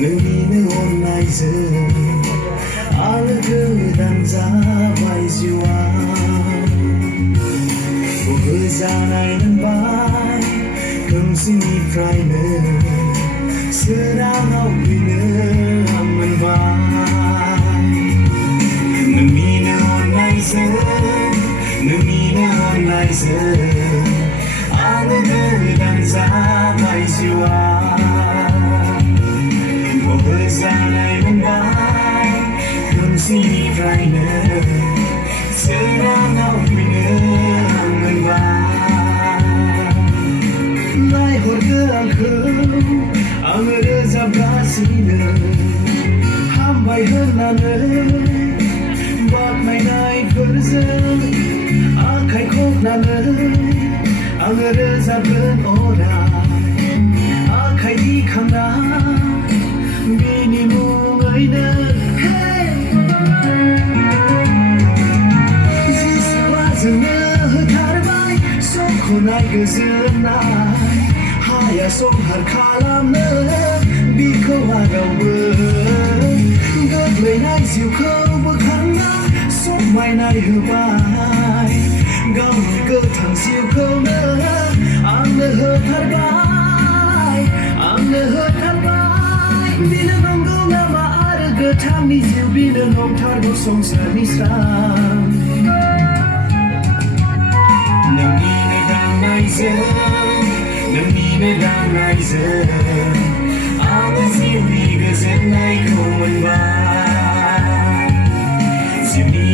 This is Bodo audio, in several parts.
नोंनिनो अननायजों आलो गोदान जाबाय जिउआ बोजानाय मोनबाय खोमसिनिफ्रायनो सोराङाव फैनो मोनबाय नोंनिनो अननायजों आलो गोदान जाबाय जिउआ बोजानाय मोनबाय खोमसिनिफ्रायनो सोराङाव फैनो नायहरदो आंखौ आङो रोजाबगासिनो हामबाय होननानै बाख्नायनायफोरजों आखाइ खबनानै आङो रोजाबगोन अराय आखाइ दिखांना बिनि मुङैनो जिसुआ जोंनो होथारबाय समखौनाय गोजोननाय हाया संहार खालामनो बिखौ रावबो गोग्लैनाय जिउखौ बोखांना समायनाय होबाय गावनि गोथां जिउखौनो आंनो होथारबाय बिनो नंगौ नामा आरो गोथांनि जिउ बिनो नंथारगौ संसारनि स्रां नोंनिनो दांनायजों आङो जिउनि गोजोननायखौ मोनबाय जिउनि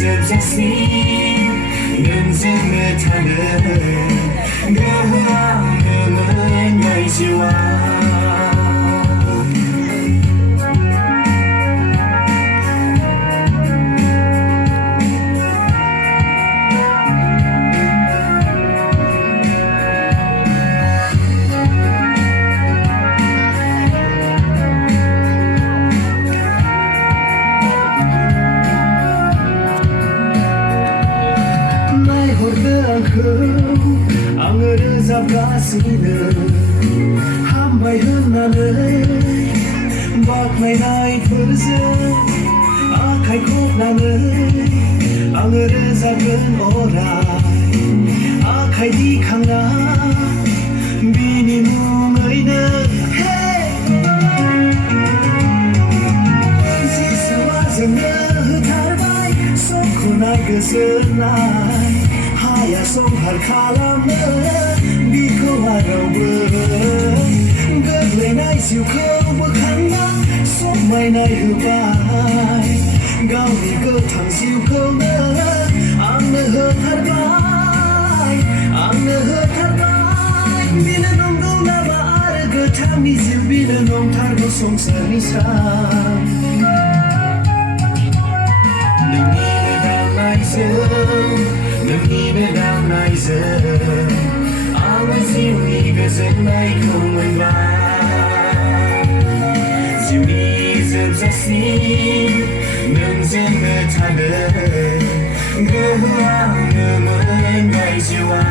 जोबजासिम नोंजोंनो थानो गोहो आंनो मोनबाय जिउआ आङो रोजाबगासिनो हामबाय होननानै बाख्नायनायफोरजों आखाइ खबनानै आङो रोजाबगोन अराय आखाइ दिखांना बिनि मुङैनो जिसुआ जोंनो होथारबाय समखौनाय गोजोननाय हाया संहार खालामनो बिखौ रावबो गोग्लैनाय जिउखौ बोखांना समायनाय होबाय गावनि गोथां जिउखौनो आंनो होथारबाय बिनो नंगौ नामा आरो गोथांनि जिउ बिनो नंथारगौ संसारनि स्रां नोंनिनो दांनायजों आङो जिउनि गोजोननायखौ मोनबाय जिउनि जोबजासिम नोंजोंनो थानो गोहो आंनो मोनबाय जिउआ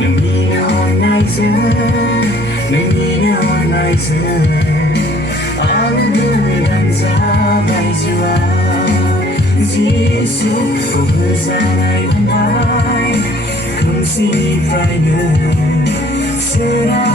नोंनिनो अननायजों आलो गोदान जाबाय जिउआ जिसुखौ बोजानाय मोनबाय खोमसिनिफ्रायनो सोरां